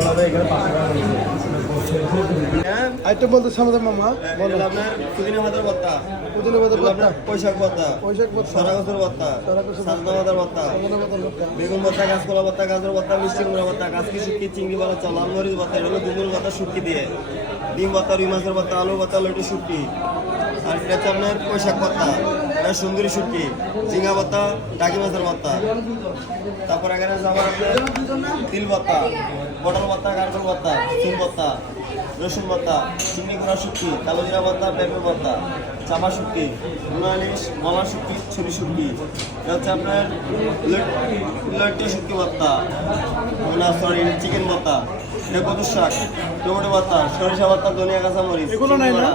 আমাদের হ্যাঁ আইটেম বলতে সামনে মামা? বলো। আপনার পুদিনা ভর্তা। পুদিনা ভর্তা? পয়সাক ভর্তা। পয়সাক ভর্তা। সরা গাছের ভর্তা। সাজনা পাতার ভর্তা। বেগুন ভর্তা কাঁচকলা ভর্তা গাজর ভর্তা মিষ্টি কুমড়া ভর্তা শুটকি চিংড়ি বলা চা লাল মরিচ ভর্তা এটা হলো দুমুর ভর্তা দিয়ে। ডিম ভর্তা রুই মাছের ভর্তা আলু ভর্তা লটু শুটকি। আর এটা হচ্ছে আপনার পয়সাক ভর্তা। এটা সুন্দরী শুটকি। ঝিঙ্গা ভর্তা ডাকি মাছের ভর্তা। তারপর এখানে আছে আমার তিল ভর্তা। পটল ভর্তা কারকল ভর্তা সিম ভর্তা রসুন ভর্তা চিংড়ি ঘোড়া শুক্তি কালো জিরা ভর্তা পেঁপে ভর্তা চাপা শুটকি উনালিশ মলা শুটকি ছুরি শুটকি। এটা হচ্ছে আপনার লট্টি শুটকি ভর্তা। না সরি চিকেন ভর্তা। এটা শাক টমেটো ভর্তা সরিষা ভর্তা ধনিয়া কাঁচা মরিচ এগুলো নাই না?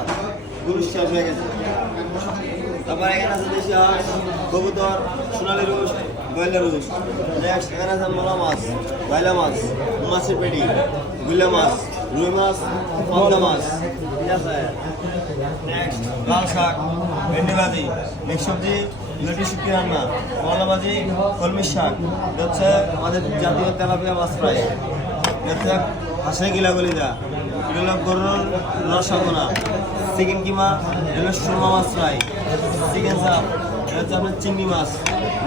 শেষ হয়ে গেছে। তারপর এখানে আছে দেশি হাঁস কবুতর সোনালি রুস গয়লা রুস নেক্সট এখানে আছে মোলা মাছ বাইলা মাছ মাছের পেটি গুলা মাছ রুই মাছ পাবদা মাছ ঠিক আছে নেক্সট লাল শাক ভেন্ডি ভাজি মিক্স সবজি লুটি শুকি রান্না কমলা ভাজি কলমির শাক হচ্ছে আমাদের জাতীয় তেলাপিয়া মাছ ফ্রাই হচ্ছে হাঁসের গিলাগুলি যা এটা হলো গরুর রসাগোনা চিকেন কিমা এটা হলো সুরমা মাছ ফ্রাই চিকেন চাপ হচ্ছে আপনার চিংড়ি মাছ,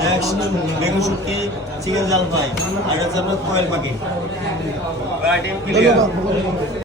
নেক্সট বেগুন শুটকি, চিকেন জাল ফ্রাই, আর হচ্ছে আপনার কয়েল পাখি।